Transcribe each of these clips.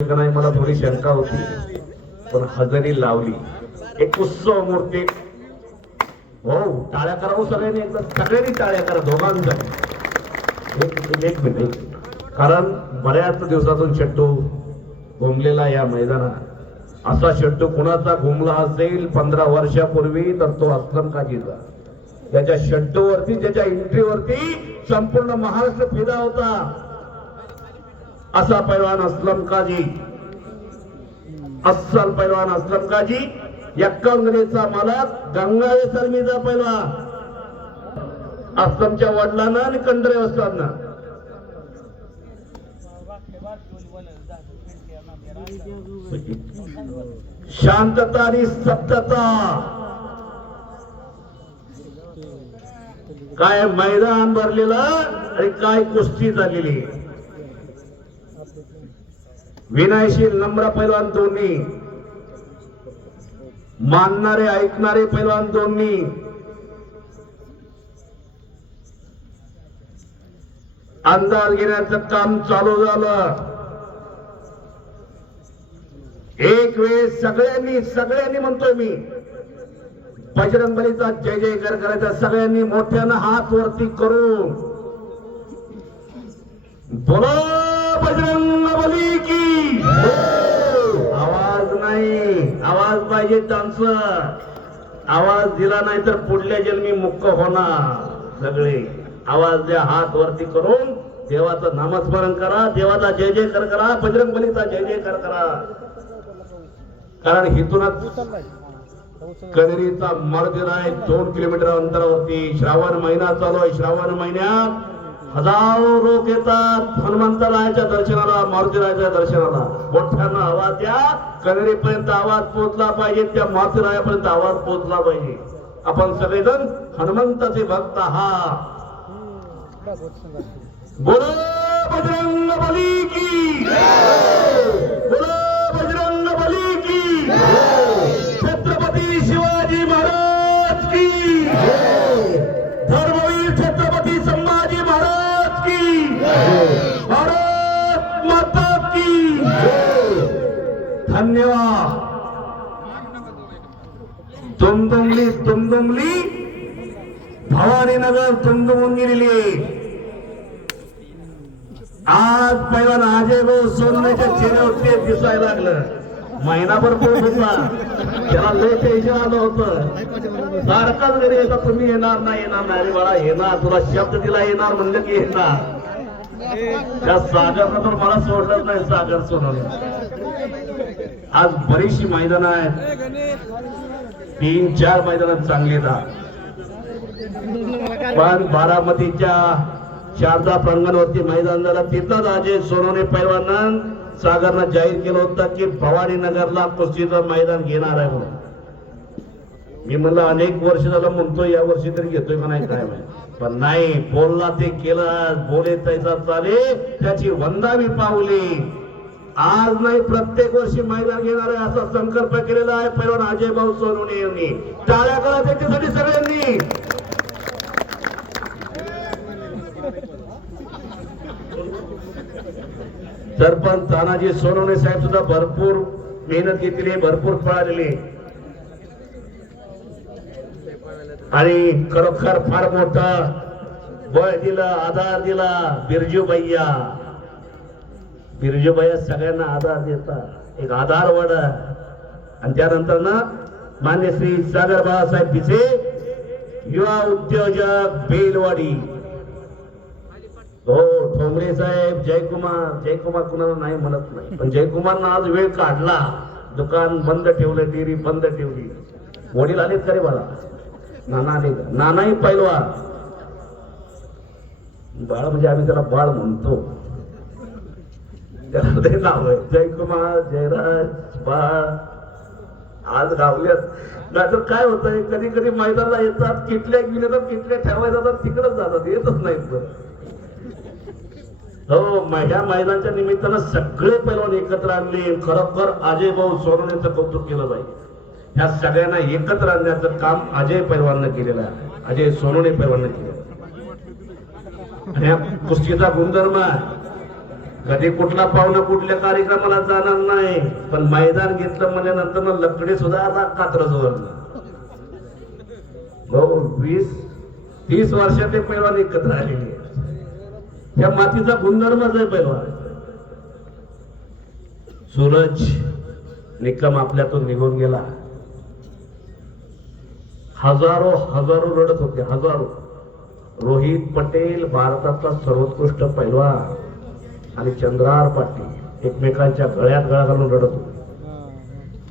नाही मला थोडी शंका होती. पण हजेरी लावली. एक उत्सव मूर्ती. हो टाळ्या करा हो सगळ्यांनी एकदा. सगळ्यांनी टाळ्या करा दोघांचा. एक एक मिनिट. कारण बऱ्याच दिवसातून चट्टू घुमलेला या मैदानात. असा शेट्टू कुणाचा घुमला असेल पंधरा वर्षापूर्वी तर तो असलम काजीचा त्याच्या शेट्टूवरती त्याच्या एंट्रीवरती संपूर्ण महाराष्ट्र फिदा होता. असा पैलवान असलम काजी अस्सल पैलवान असलम काजी यक्कलगडीचा मालक गंगावे सरमीचा पैलवान. असलमच्या वडिलांना आणि कंडरे वस्तांना शांतता आणि सप्तता. काय मैदान भरलेलं आणि काय कुस्ती झालेली. विनयशील नम्र पैलवान दोन्ही. मानणारे ऐकणारे पैलवान दोन्ही. अंदाज घेण्याचं काम चालू झालं. एक वेळ सगळ्यांनी सगळ्यांनी म्हणतोय मी बजरंग बलीचा जय जय कर करायचा सगळ्यांनी मोठ्यानं हात वरती करून बोला बजरंग बली की. आवाज नाही. आवाज पाहिजे त्यांचा. आवाज दिला नाही तर पुढल्या जन्मी मुक्क होणार सगळे. आवाज द्या हात वरती करून देवाचं नामस्मरण करा. देवाचा जय जयकार करा बजरंग बलीचा जय कर करा. कारण हिथूनच कदरीचा मर्दिन आहे दोन किलोमीटर अंतरावरती. श्रावण महिना चालू आहे. श्रावण महिन्यात हजारो लोक येतात. हनुमंतरायाच्या दर्शनाला मारुतीरायाच्या दर्शनाला. मोठ्यानं आवाज द्या. कनेरीपर्यंत आवाज पोहोचला पाहिजे. त्या मारुतीरायापर्यंत आवाज पोहोचला पाहिजे. आपण सगळेजण हनुमंताचे भक्त आहात. बोलो बजरंग बली की धन्यवाद। दुमदुमली दुमदुमली भवानीनगर दुमदुमून गेलेली आज पहिला अजय भाऊ सोनण्याच्या चेहऱ्यावरती दिसायला लागलं. महिनाभर पोट होता. त्याला लय टेन्शन आलं होतं. सारखाच घरी येतात तुम्ही येणार नाही येणार नाही. अरे बाळा येणार. तुला शब्द दिला येणार म्हणलं की येणार. त्या सागरनं तर मला सोडलंच नाही सागर सोडवलं आज बरीचशी मैदान आहेत. तीन चार मैदानात चांगली पण बारामतीच्या शारदा प्रांगणवरती मैदान झालं. तिथंच अजय सोनवणे पैलवानं सागरनं जाहीर केलं होतं की भवानी नगरला कुस्तीचं मैदान घेणार आहे म्हणून. मी म्हणलं अनेक वर्ष झालं म्हणतो या वर्षी तरी घेतोय का नाही काय माहिती. पण नाही बोलला ते केलं बोले त्याचा चाले त्याची वंदावी पावली. आज नाही प्रत्येक वर्षी महिला घेणार आहे असा संकल्प केलेला आहे पैलवान अजय भाऊ सोनवणे यांनी. टाळ्या करा त्याच्यासाठी सगळ्यांनी. सरपंच तानाजी सोनवणे साहेब सुद्धा भरपूर मेहनत घेतली भरपूर फळालेली आणि खरोखर फार मोठ बळ दिलं आधार दिला बिरजू भैया बिरजू भैया सगळ्यांना आधार देतात. एक आधार वड. आणि त्यानंतर ना मान्य श्री सागर बाळासाहेब पिसे युवा उद्योजक बेलवाडी. हो ठोंबरे साहेब जयकुमार. जयकुमार कुणाला नाही म्हणत नाही. पण जयकुमारनं आज वेळ काढला. दुकान बंद ठेवलं डेअरी बंद ठेवली. वडील आलेत खरे मला नानाने नाना नानाही पैलवान. बाळ म्हणजे आम्ही त्याला बाळ म्हणतो. त्याला ते नाव आहे. जयकुमार जयराज बाळ आज गावल्यात. नाहीतर काय होतंय? कधी कधी मैदानाला येतात किटल्या घेऊन येतात किटल्या ठेवायला जातात तिकडच जातात. येतच नाहीत हो माझ्या मैदानाच्या निमित्तानं सगळे पैलवान एकत्र आणले खरोखर अजय भाऊ सोनवण्याचं कौतुक केलं पाहिजे ह्या सगळ्यांना एकत्र आणण्याचं काम अजय पैलवाननं केलेलं आहे. अजय सोनोने पैलवाननं केलेलं आणि या कुस्तीचा गुणधर्म आहे. कधी कुठला पाहुणा कुठल्या कार्यक्रमाला जाणार नाही पण मैदान घेतलं म्हणल्यानंतर मग लकडे सुद्धा आता कात्रच वरलं हो, वीस तीस वर्षात ते पैलवान एकत्र आलेले त्या मातीचा गुणधर्मच आहे पैलवान सूरज निकम आपल्यातून निघून गेला. हजारो हजारो रडत होते हजारो. रोहित पटेल भारतातला सर्वोत्कृष्ट पैलवान आणि चंद्रार पाटील एकमेकांच्या गळ्यात गळा घालून रडत होते.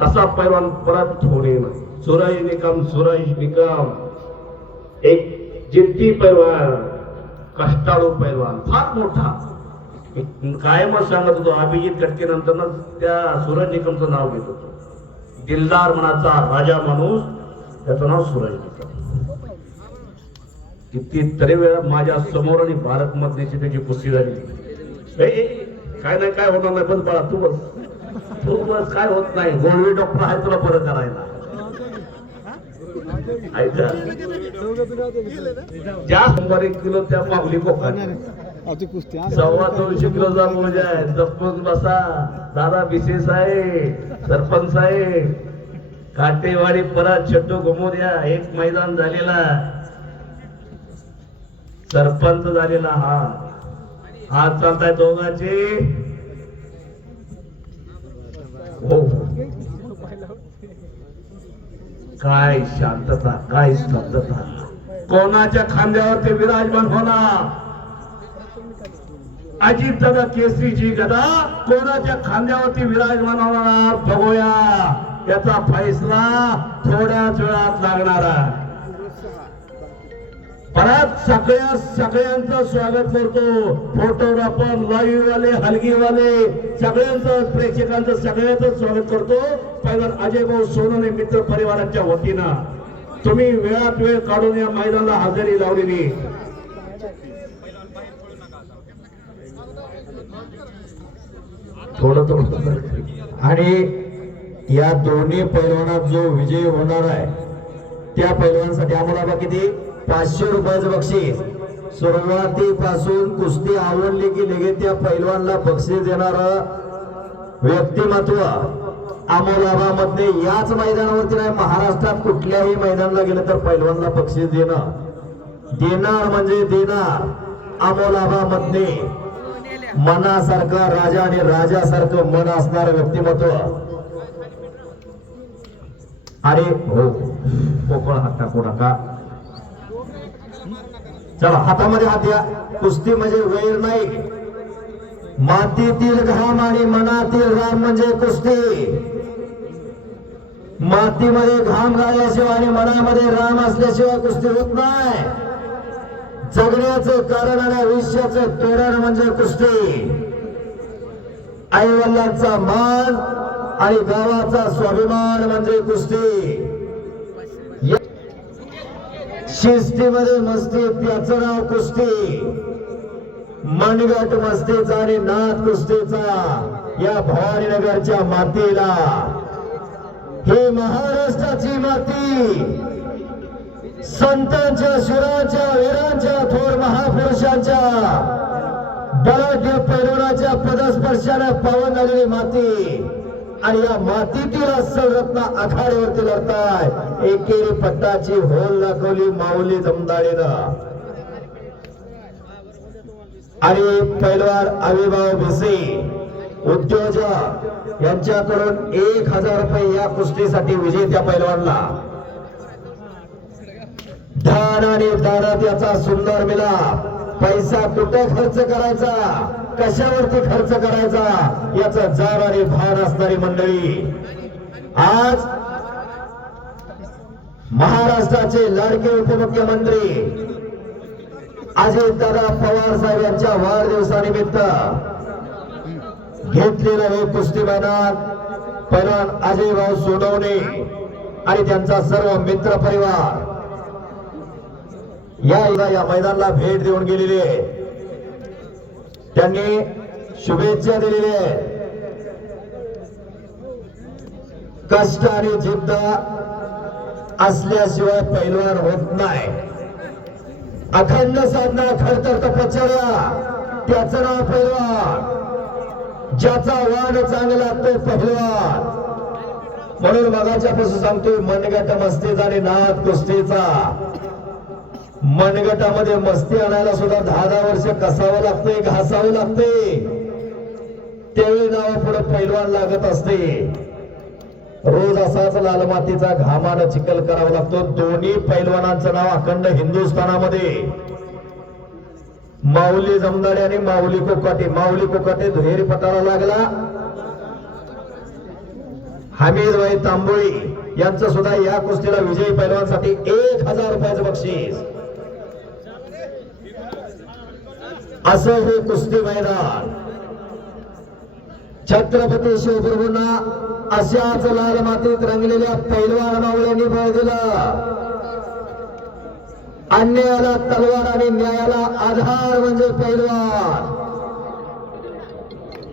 तसा पैलवान परत होणे नाही. सुरज निकम सुरज निकम. एक जिद्दी पैलवान कष्टाळू पैलवान फार मोठा. मी कायमच सांगत होतो अभिजित कटके नंतरनं त्या सूरज निकमचं नाव घेत होतो. दिलदार मनाचा राजा माणूस त्याचं नाव सूरज निकम कितीतरी वेळा माझ्यासमोर आणि भारत मधल्याची त्याची कुस्ती झाली. काय नाही काय होणार नाही बस बाळा तू बस. तू बस काय होत नाही. गोळवे डॉक्टर आहे तुला बरं करायला. ज्या शंभर एक किलो त्या मागली कोकण सव्वा दोनशे किलो जाऊन म्हणजे आहे. जपून बसा. दादा विशेष आहे. सरपंच आहे. काटेवाडी परत छट्टू घुमोऱ्या एक मैदान झालेला. सरपंच झालेला हा. हात चालताय दोघांचे. हो. काय शांतता काय स्तब्धता. कोणाच्या खांद्यावर ते विराजमान होणार? अजित दादा केसरीची गदा. कोणाच्या खांद्यावरती विराजमान होणार? बघूया. याचा फैसला थोड्याच वेळात लागणारा परत सगळ्या सगळ्यांचं स्वागत करतो. फोटोग्राफर लाईव्ह वाले सगळ्यांचं प्रेक्षकांचं सगळ्यांचं स्वागत करतो. पहिला अजय भाऊ सोनवणे मित्र परिवाराच्या वतीनं. तुम्ही वेळात वेळ काढून या मैदानाला हजेरी लावलेली. थोडं थोडं. आणि या दोन्ही पैलवानात जो विजय होणार आहे त्या पैलवानसाठी आम्हाला बा किती? पाचशे रुपयाचं बक्षीस. सुरुवातीपासून कुस्ती आवडली की लगेच त्या पैलवानला बक्षीस देणार व्यक्तिमत्व अमोलाबामध्ये याच मैदानावरती नाही महाराष्ट्रात कुठल्याही मैदानाला गेलं तर पैलवानला बक्षीस देणं. देणार म्हणजे देणार. अमोलाबामध्ये मनासारखं राजा आणि राजासारखं मन असणार व्यक्तिमत्व. अरे हो. पोकळ हात टाकू नका चला हातामध्ये हात या. कुस्ती म्हणजे वैर नाही. मातीतील घाम आणि मनातील राम म्हणजे कुस्ती. मातीमध्ये घाम घालल्याशिवाय आणि मनामध्ये राम असल्याशिवाय कुस्ती होत नाही. जगण्याचं कारण आणि आयुष्याचं तोरण म्हणजे कुस्ती. आई वडिलांचा मान आणि गावाचा स्वाभिमान म्हणजे कुस्ती. शिस्तीमध्ये मस्ती त्याचं नाव कुस्ती. मनगट मस्तीचा आणि नाथ कुस्तीचा या भवानीनगरच्या मातीला. ही महाराष्ट्राची माती. संतांच्या शिराच्या वीरांच्या थोर महापुरुषांच्या बलाढ्य पैलवानाच्या पदस्पर्शाने पावन झालेली माती. आणि या मातीतील अस्सल रत्न आखाड्यावरती लढताय. एकेरी पट्टाची होल दाखवली माऊली जमदाडीनं. आणि पैलवार अविभाव भिसे उद्योजक यांच्याकडून एक हजार रुपये या कुस्तीसाठी विजेत्या पैलवानला. धान आणि दारात याचा सुंदर मिला पैसा कुठे खर्च करायचा? कशावरती खर्च करायचा? याचा जाण आणि भान असणारी मंडळी. आज महाराष्ट्राचे लाडके उपमुख्यमंत्री अजित दादा पवार साहेब यांच्या वाढदिवसानिमित्त घेतलेलं हे कुस्ती मैदान पैलवान अजय भाऊ सोनवणे आणि त्यांचा सर्व मित्र परिवार या या मैदानाला भेट देऊन गेलेले त्यांनी शुभेच्छा दिलेल्या आहे कष्ट आणि जिद्द असल्याशिवाय पैलवान होत नाही. अखंड साधना खडतर तपश्चर्या त्याचं नाव पैलवान. ज्याचा वाद चांगला तो पहिलवान. म्हणून मगाच्यापासून सांगतोय मनगट मस्तीचा आणि नाद कुस्तीचा. मनगटामध्ये मस्ती आणायला सुद्धा दहा दहा वर्ष कसावं लागतंय घासावं लागतंय. त्यावेळी नावा पुढे पैलवान लागत असते. रोज असाच लाल मातीचा घामानं चिखल करावा लागतो. दोन्ही पैलवानांचं नाव अखंड हिंदुस्थानामध्ये. माऊली जमदाडे आणि माऊली कोकाटे. माऊली कोकाटे दुहेरी पटाला लागला. हमीद भाई तांबोळी यांचं सुद्धा या कुस्तीला विजयी पैलवानसाठी एक हजार रुपयाचं बक्षीस. असं हे कुस्ती मैदान. छत्रपती शिवप्रभूंना अशाच लाल मातीत रंगलेल्या पैलवान मावळ्यांनी बळ दिला. अन्यायाला तलवार आणि न्यायाला आधार म्हणजे पैलवान.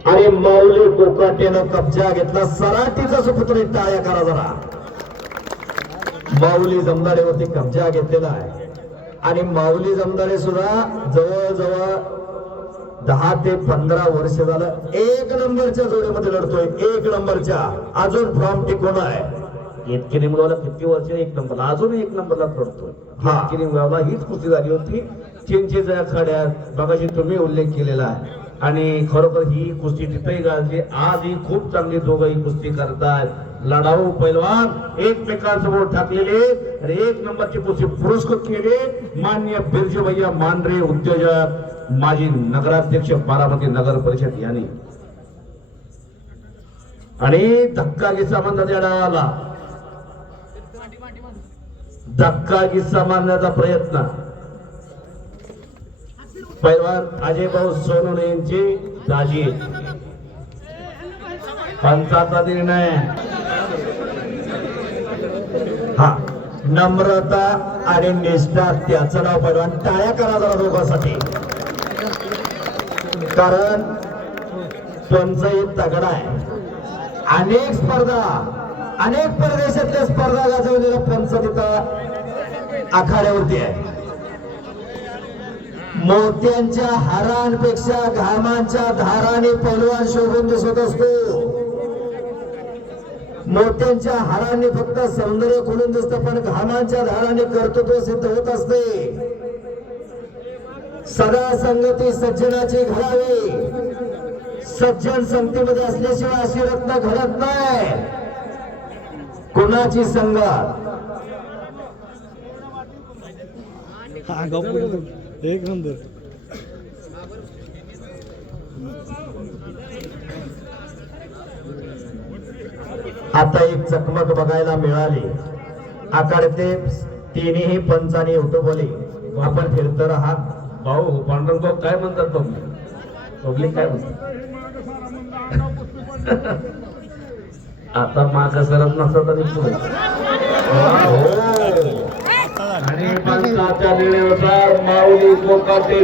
आणि माऊली कोकाटेनं कब्जा घेतला. सराटीचा सुपुत्र टाळ्या करा जरा. माऊली जमदारेवरती कब्जा घेतलेला आहे. आणि माऊली जमदारे सुद्धा जवळजवळ दहा ते पंधरा वर्ष झालं एक नंबरच्या जोडीमध्ये लढतोय एक नंबरच्या. अजून फॉर्म टिकून आहे. इतकी निमगावला किती वर्ष एक नंबरला? अजून एक नंबरला पडतोय हा. इतकी निमगावला हीच कुस्ती झाली होती. चिंचेच्या खड्यात बघाशी तुम्ही उल्लेख केलेला आहे. आणि खरोखर ही कुस्ती तिथेही गाजली. आज ही खूप चांगली दोघंही कुस्ती करतात लढाऊ पैलवान एकमेकांसमोर ठाकलेले आणि एक नंबरची कुस्ती पुरस्कृत केली. मान्य बिरजू भैया मांढरे उद्योजक. माजी नगराध्यक्ष बारामती नगर परिषद यांनी. आणि धक्का गिस्सा म्हणतात आला. धक्का गिस्सा मारण्याचा प्रयत्न. पैलवान अजय भाऊ सोनवणे यांची दाजी. पंचाचा निर्णय. हा नम्रता आणि निष्ठा त्याचं नाव पैलवान टाळ्या करा जरा दोघांसाठी. कारण पंचही तगडा आहे. अनेक स्पर्धा अनेक परदेशातल्या स्पर्धा गाजवलेला पंच तिथं आखाड्यावरती आहे. मोत्यांच्या हारांपेक्षा घामांच्या धाराने पैलवान शोभून दिसत असतो. मोत्यांच्या हारांनी फक्त सौंदर्य खोलून दिसतं पण घामांच्या धाराने कर्तृत्व सिद्ध होत असते. सदा संगती सज्जनाची घडावी सज्जन संगतीमध्ये असल्याशिवाय अशी रत्न घडत नाही. कुणाची संगत हा एक नंबर. आता एक चकमक बघायला मिळाली. आकडते तिन्ही पंचाने बोले आपण फिरत राहा. भाऊ पांडुरंग भाऊ काय म्हणतात पब्लिक पब्लिक काय म्हणतात? आता माग सरत नसत हो. आणि पुढे. आणि पंचाच्या निर्णयानुसार माऊली कोकाटे